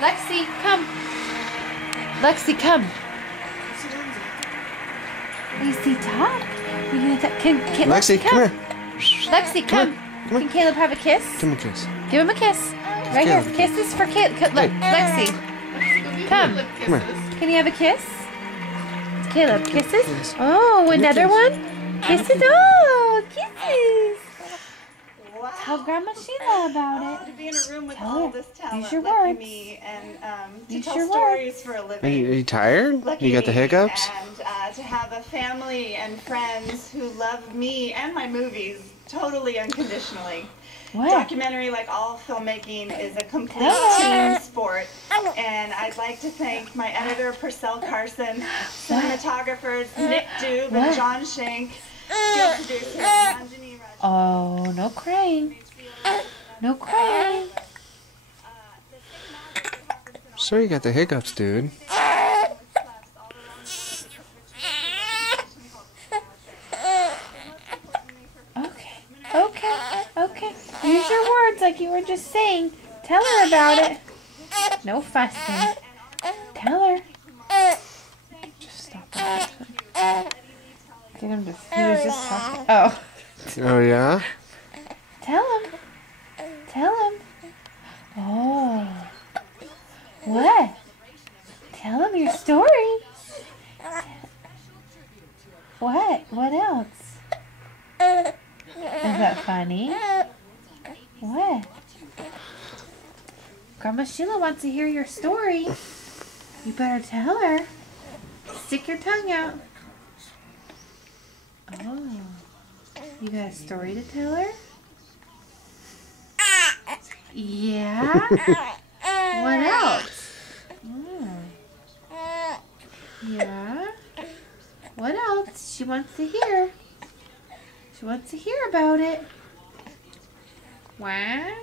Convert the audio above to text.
Lexi, come. Lexi, come. Lexi, talk. We're gonna talk. Can Lexi, come here. Lexi, come. Can Caleb have a kiss? Give him a kiss. Give him a kiss. Right here. Kisses for Caleb. Look, Lexi. Come. Come here. Can you have a kiss? Caleb, kisses? Oh, another one? Kisses? Oh, kisses. Wow. Tell Grandma Sheila about it. To be in a room with Tell all her. this talent, Use your lucky words. me, and to Use tell your stories for a Are living. you tired? Lucky You got the me, hiccups? And to have a family and friends who love me and my movies totally unconditionally. What? Documentary, like all filmmaking, is a complete team sport, and I'd like to thank my editor Purcell Carson, cinematographers Nick Dube and John Shank, field producers Anjani Raj. Oh, no crying. No crying. So you got the hiccups, dude. Okay. Use your words like you were just saying. Tell her about it. No fussing. Tell her. Just stop that. Get him to. He was just talking. Oh. Oh, yeah? Tell him. Tell him. Oh. What? Tell him your story. What? What else? Is that funny? What? Grandma Sheila wants to hear your story. You better tell her. Stick your tongue out. Oh. You got a story to tell her? Yeah? What else? Yeah? What else? She wants to hear. She wants to hear about it. What?